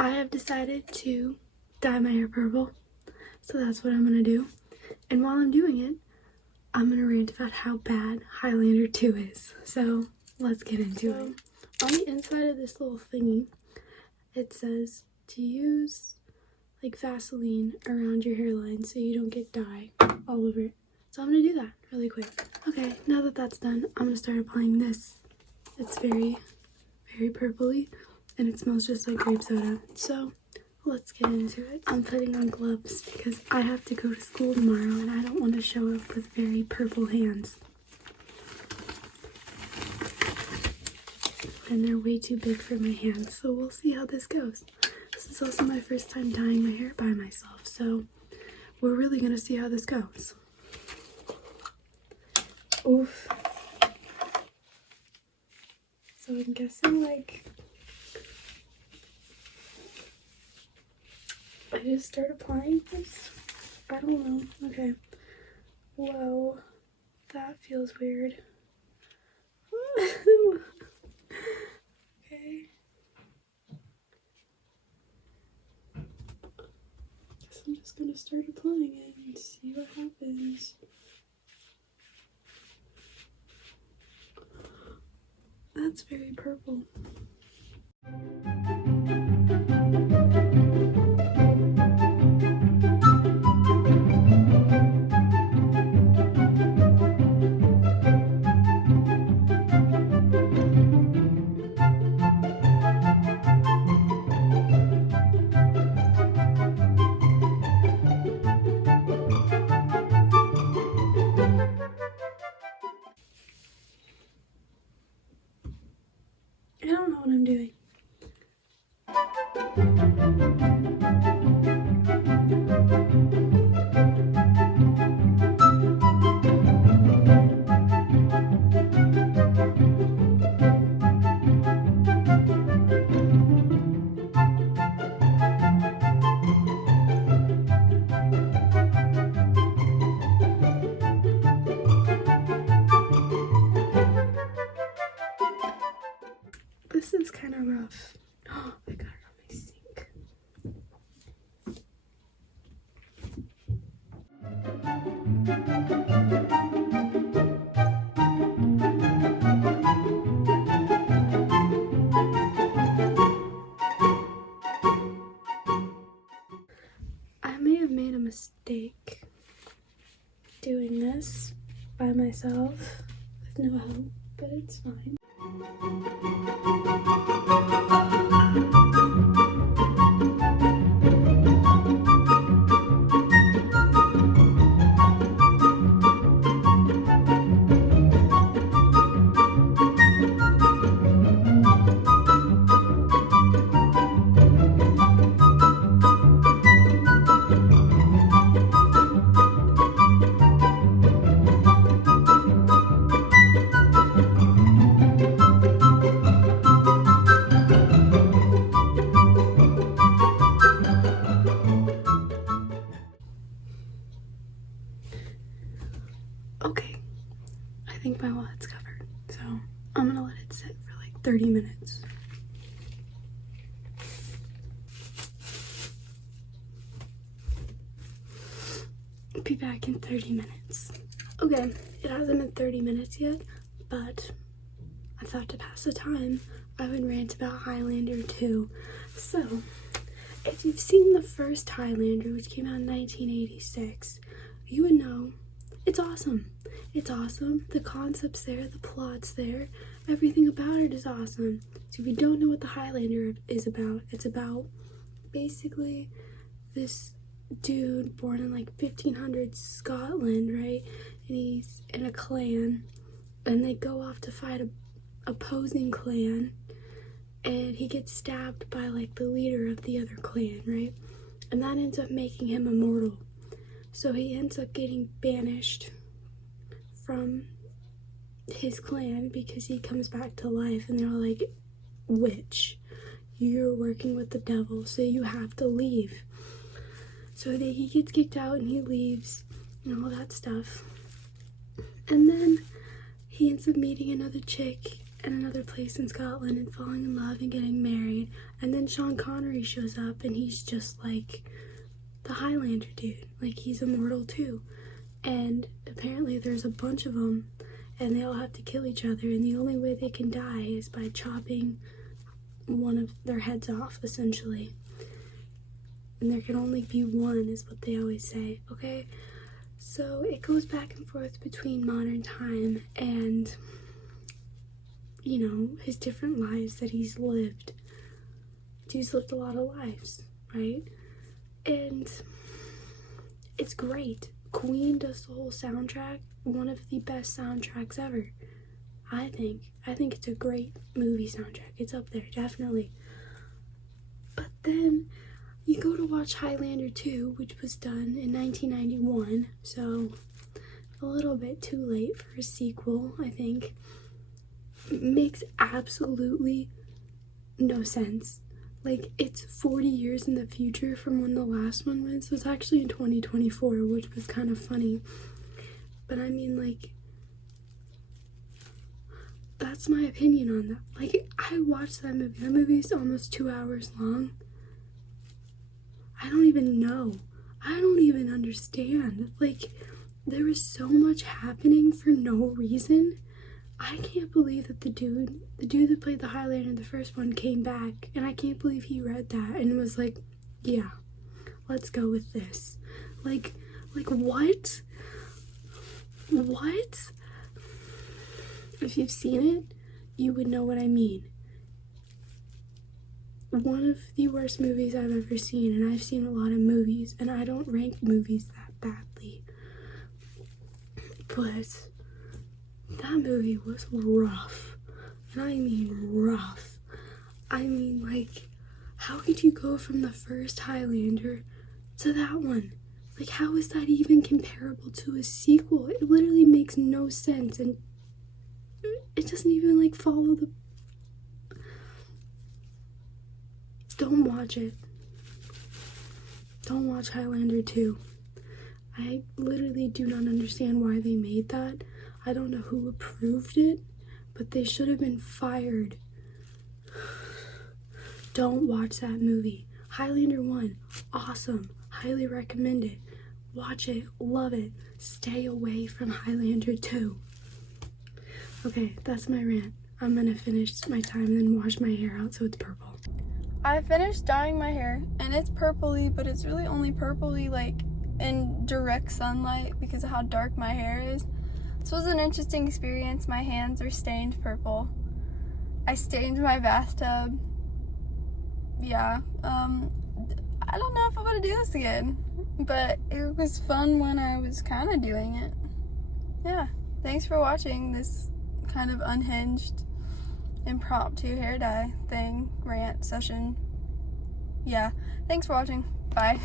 I have decided to dye my hair purple, so that's what I'm gonna do. And while I'm doing it, I'm gonna rant about how bad Highlander 2 is. So let's get into it. On the inside of this little thingy, it says to use like Vaseline around your hairline so you don't get dye all over it. So I'm gonna do that really quick. Okay, now that that's done, I'm gonna start applying this. It's very, very purpley, and it smells just like grape soda. So let's get into it. I'm putting on gloves because I have to go to school tomorrow and I don't want to show up with very purple hands. And they're way too big for my hands, so we'll see how this goes. This is also my first time dyeing my hair by myself, so we're really gonna see how this goes. Oof. So I'm guessing like I just start applying this? I don't know. Okay. Whoa. That feels weird. Okay. Guess I'm just gonna start applying it and see what happens. That's very purple. I don't know what I'm doing. This is kind of rough. Oh, I got it on my sink. I may have made a mistake doing this by myself with no help, but it's fine. Okay, I think my wallet's covered, so I'm gonna let it sit for like 30 minutes. Be back in 30 minutes. Okay, it hasn't been 30 minutes yet, but I thought to pass the time, I would rant about Highlander 2. So, if you've seen the first Highlander, which came out in 1986, you would know it's awesome. It's awesome. The concept's there, the plot's there, everything about it is awesome. So if you don't know what the Highlander is about, it's about basically this dude born in like 1500 Scotland, right? And he's in a clan, and they go off to fight a opposing clan, and he gets stabbed by like the leader of the other clan, right? And that ends up making him immortal. So he ends up getting banished from his clan because he comes back to life, and they're all like, witch, you're working with the devil, so you have to leave. So he gets kicked out and he leaves and all that stuff. And then he ends up meeting another chick, in another place in Scotland and falling in love and getting married. And then Sean Connery shows up and he's just like the Highlander dude. Like, he's immortal too. And apparently there's a bunch of them and they all have to kill each other, and the only way they can die is by chopping one of their heads off, essentially. And there can only be one, is what they always say, okay? So it goes back and forth between modern time and, you know, his different lives that he's lived. Dude's lived a lot of lives, right? And it's great. Queen does the whole soundtrack. One of the best soundtracks ever, I think. I think it's a great movie soundtrack. It's up there, definitely. But then you go to watch Highlander 2, which was done in 1991, so a little bit too late for a sequel, I think. It makes absolutely no sense. Like, it's 40 years in the future from when the last one was. So it's actually in 2024, which was kind of funny. But I mean, like, that's my opinion on that. Like, I watched that movie. That movie's almost 2 hours long. I don't even know. I don't even understand. Like, there was so much happening for no reason. I can't believe that the dude that played the Highlander in the first one came back, and I can't believe he read that and was like, yeah, let's go with this. Like what? What? If you've seen it, you would know what I mean. One of the worst movies I've ever seen, and I've seen a lot of movies, and I don't rank movies that badly. But that movie was rough. And I mean rough. I mean, like, how could you go from the first Highlander to that one? Like, how is that even comparable to a sequel? It literally makes no sense, and it doesn't even, like, follow the... Don't watch it. Don't watch Highlander 2. I literally do not understand why they made that. I don't know who approved it, but they should have been fired. Don't watch that movie. Highlander 1, awesome. Highly recommend it. Watch it, love it. Stay away from Highlander 2. Okay, that's my rant. I'm gonna finish my time and then wash my hair out so it's purple. I finished dyeing my hair, and it's purpley, but it's really only purpley, like, in direct sunlight because of how dark my hair is. This was an interesting experience. My hands are stained purple. I stained my bathtub. Yeah, I don't know if I'm gonna do this again, but it was fun when I was kind of doing it. Yeah, thanks for watching this kind of unhinged impromptu hair dye thing, rant session. Yeah, thanks for watching. Bye.